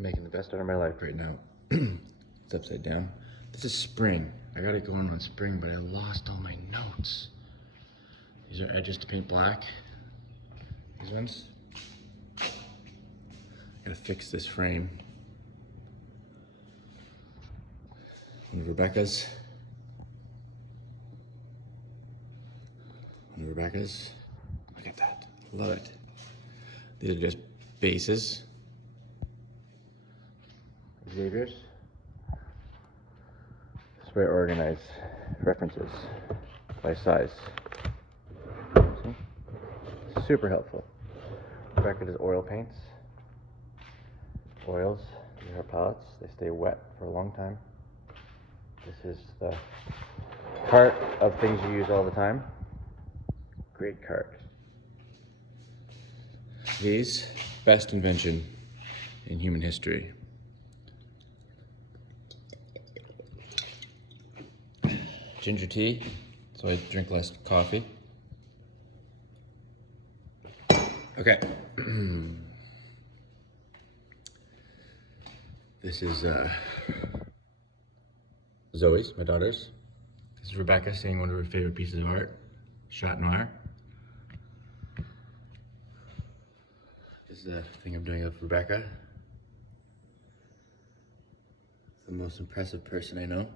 I'm making the best out of my life right now. It's upside down. This is spring. I got it going on spring, but I lost all my notes. These are edges to paint black. These ones. Gotta fix this frame. One of Rebecca's. One of Rebecca's. Look at that. Love it. These are just bases. Xavier's. This way I organize references by size. See? Super helpful. Rebecca does oil paints. Oils, these are her palettes. They stay wet for a long time. This is the cart of things you use all the time. Great cart. These, best invention in human history. Ginger tea, so I drink less coffee. Okay. This is Zoe's, my daughter's. This is Rebecca saying one of her favorite pieces of art, Chat Noir. This is a thing I'm doing of Rebecca. The most impressive person I know.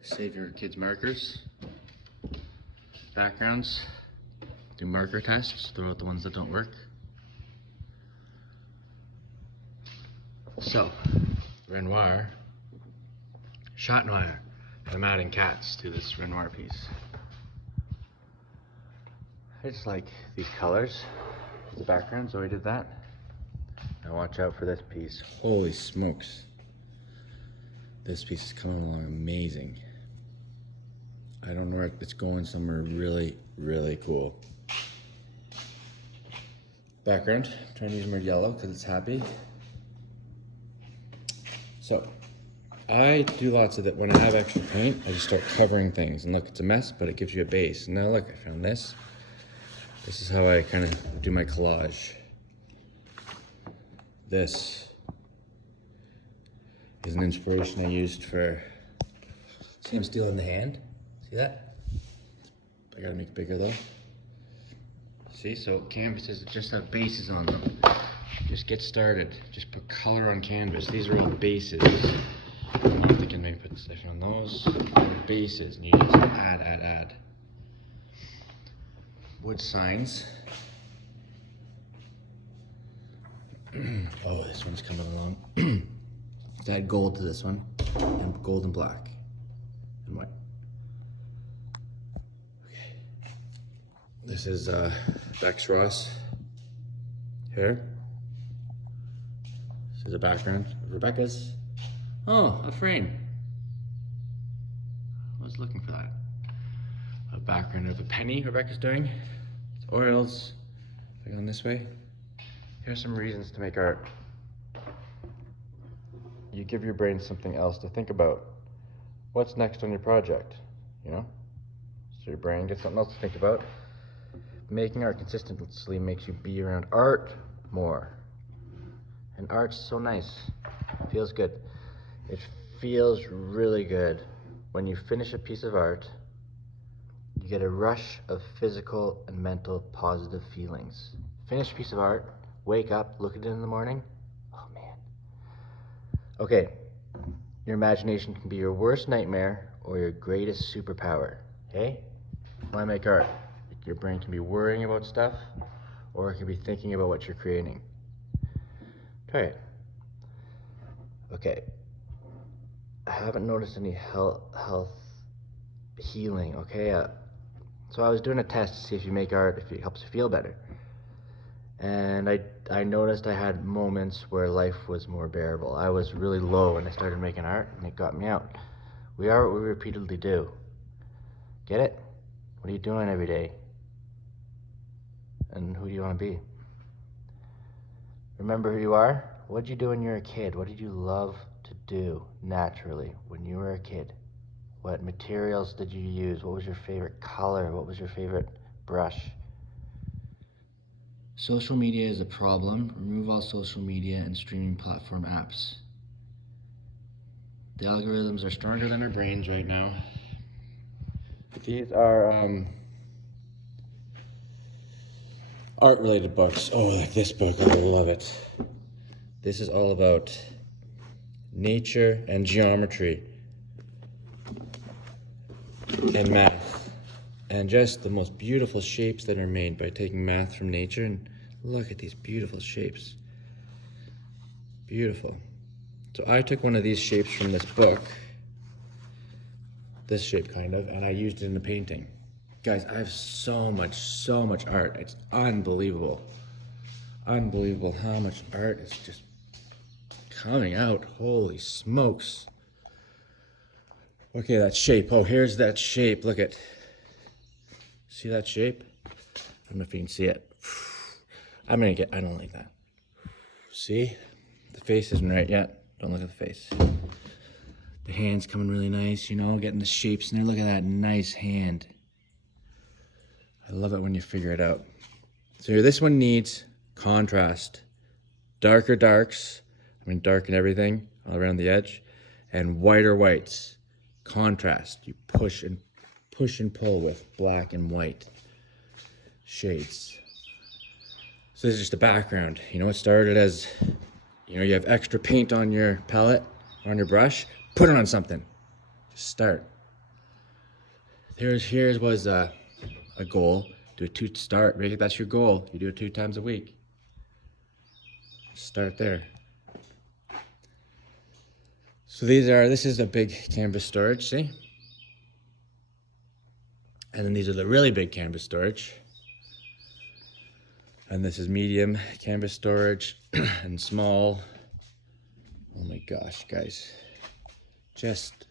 Save your kids' markers. Backgrounds. Do marker tests, throw out the ones that don't work. So, Renoir, Chat Noir, and I'm adding cats to this Renoir piece. I just like these colors, the background, so I did that. Now watch out for this piece. Holy smokes. This piece is coming along amazing. I don't know, it's going somewhere really, really cool. Background, I'm trying to use more yellow because it's happy. So, I do lots of that. When I have extra paint, I just start covering things. And look, it's a mess, but it gives you a base. Now look, I found this. This is how I kind of do my collage. This is an inspiration I used for, see I'm stealing the hand? See that? I gotta make it bigger though. See, so canvases just have bases on them. Just get started. Just put color on canvas. These are all bases. I'm thinking maybe put stuff on those. Bases, and you just add. Wood signs. Oh, this one's coming along. Add gold to this one, and gold and black, and white. Okay. This is Bex Ross here. This is a background of Rebecca's. Oh, a frame. I was looking for that. A background of a penny Rebecca's doing. It's oils. If I go this way. Here's some reasons to make art. You give your brain something else to think about. What's next on your project, you know? So your brain gets something else to think about. Making art consistently makes you be around art more. And art's so nice. It feels good. It feels really good. When you finish a piece of art, you get a rush of physical and mental positive feelings. Finish a piece of art, wake up, look at it in the morning. Oh man. Okay, your imagination can be your worst nightmare or your greatest superpower. Hey, why make art? Your brain can be worrying about stuff, or it can be thinking about what you're creating. Try it. Okay. I haven't noticed any health healing, okay? So I was doing a test to see if you make art, if it helps you feel better. And I noticed I had moments where life was more bearable. I was really low and I started making art and it got me out. We are what we repeatedly do. Get it? What are you doing every day? And who do you want to be? Remember who you are? What did you do when you were a kid? What did you love to do naturally when you were a kid? What materials did you use? What was your favorite color? What was your favorite brush? Social media is a problem. Remove all social media and streaming platform apps. The algorithms are stronger than our brains right now. These are art-related books. Oh, like this book, I love it. This is all about nature and geometry and math, and just the most beautiful shapes that are made by taking math from nature. And look at these beautiful shapes. Beautiful. So I took one of these shapes from this book, this shape kind of, and I used it in a painting. Guys, I have so much art. It's unbelievable. Unbelievable how much art is just coming out. Holy smokes. Okay, that shape. Oh, here's that shape. Look at. See that shape? I don't know if you can see it. I don't like that. See? The face isn't right yet. Don't look at the face. The hand's coming really nice, you know, getting the shapes in there. Look at that nice hand. I love it when you figure it out. So here, this one needs contrast. Darker darks, dark and everything all around the edge, and whiter whites. Contrast. You push and pull with black and white shades. So this is just the background. You know, it started as, you know, you have extra paint on your palette, on your brush, put it on something. Just start. Here's was a goal. Do it to start. That's your goal. You do it 2 times a week. Start there. So this is a big canvas storage, see? And then these are the really big canvas storage. And this is medium canvas storage and small. Oh my gosh, guys. Just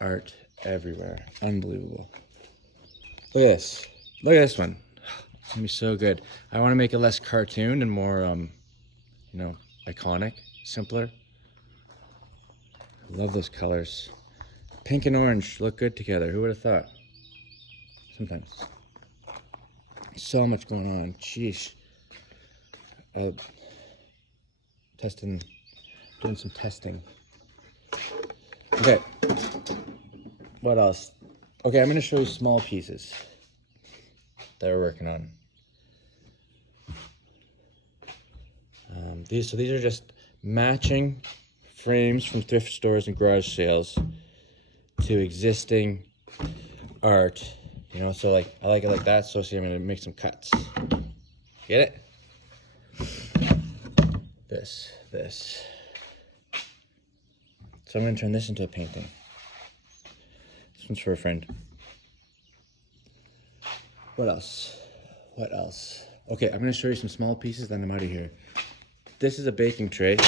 art everywhere. Unbelievable. Look at this. Look at this one. It's gonna be so good. I want to make it less cartoon and more, you know, iconic, simpler. I love those colors. Pink and orange look good together. Who would have thought? Sometimes. So much going on. Sheesh. Doing some testing. Okay. What else? Okay, I'm going to show you small pieces that we're working on. These are just matching frames from thrift stores and garage sales to existing art. You know, so like I like it like that. So see, I'm going to make some cuts. Get it? This. So I'm going to turn this into a painting. This one's for a friend. What else? Okay, I'm going to show you some small pieces, then I'm out of here. This is a baking tray.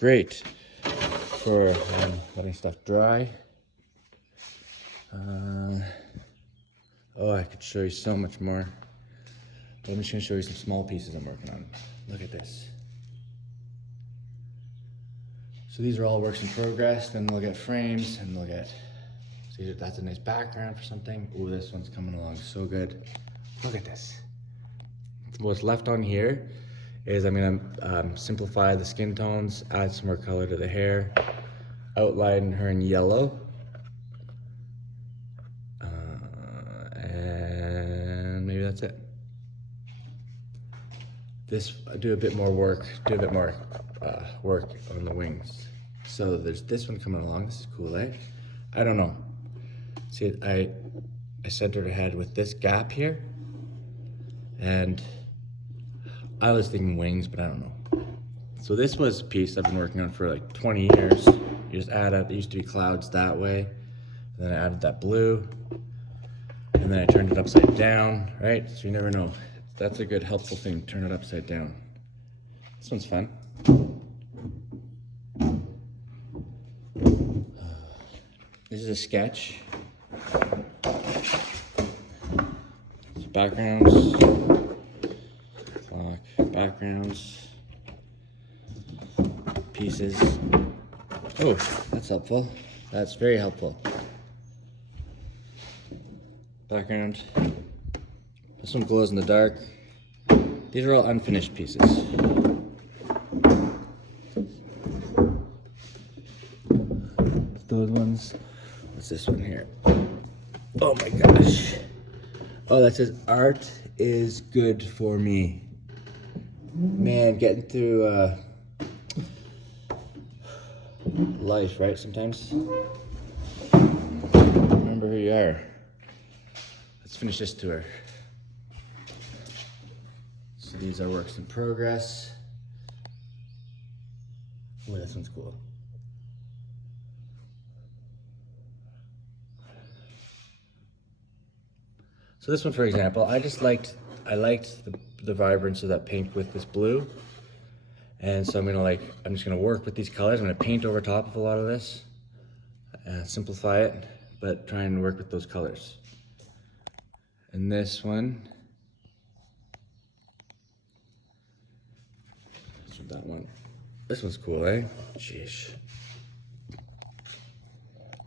Great for letting stuff dry. Oh, I could show you so much more. But I'm just going to show you some small pieces I'm working on. Look at this. So these are all works in progress. Then we'll get frames and we'll get, see, that's a nice background for something. Ooh, this one's coming along so good. Look at this. What's left on here is I'm gonna simplify the skin tones, add some more color to the hair, outline her in yellow. And maybe that's it. Do a bit more work work on the wings. So there's this one coming along. This is cool, eh? I don't know. See, I centered her head with this gap here, and I was thinking wings, but I don't know. So this was a piece I've been working on for like 20 years. You just add up, it used to be clouds that way, and then I added that blue, and then I turned it upside down, right? So you never know. That's a good helpful thing, turn it upside down. This one's fun. This is a sketch. Backgrounds, black backgrounds, pieces. Oh, that's helpful. That's very helpful. Background. This one glows in the dark. These are all unfinished pieces. Those ones. What's this one here? Oh my gosh. Oh, that says art is good for me. Man, getting through life, right? Sometimes. Remember who you are. Let's finish this tour. So these are works in progress. Oh, this one's cool. So this one, for example, I liked the vibrance of that pink with this blue. And so I'm just gonna work with these colors. I'm gonna paint over top of a lot of this, simplify it, but try and work with those colors. And this one, that one. This one's cool, eh? Sheesh.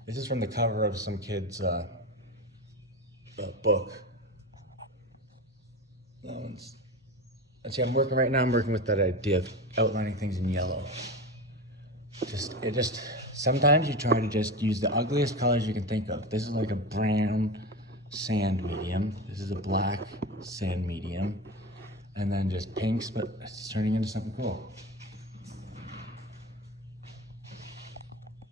This is from the cover of some kid's book. That one's. And see, I'm working with that idea of outlining things in yellow. Sometimes you try to just use the ugliest colors you can think of. This is like a brown sand medium. This is a black sand medium. And then just pinks, but it's turning into something cool.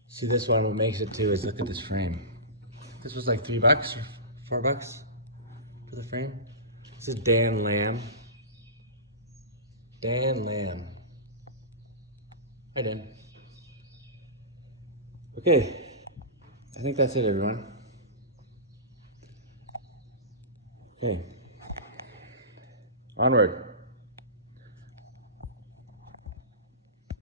See, this one, what makes it too is look at this frame. This was like $3 or $4 for the frame. This is Dan Lamb. Dan Lamb. Hi, Dan. Okay, I think that's it, everyone. Okay, onward.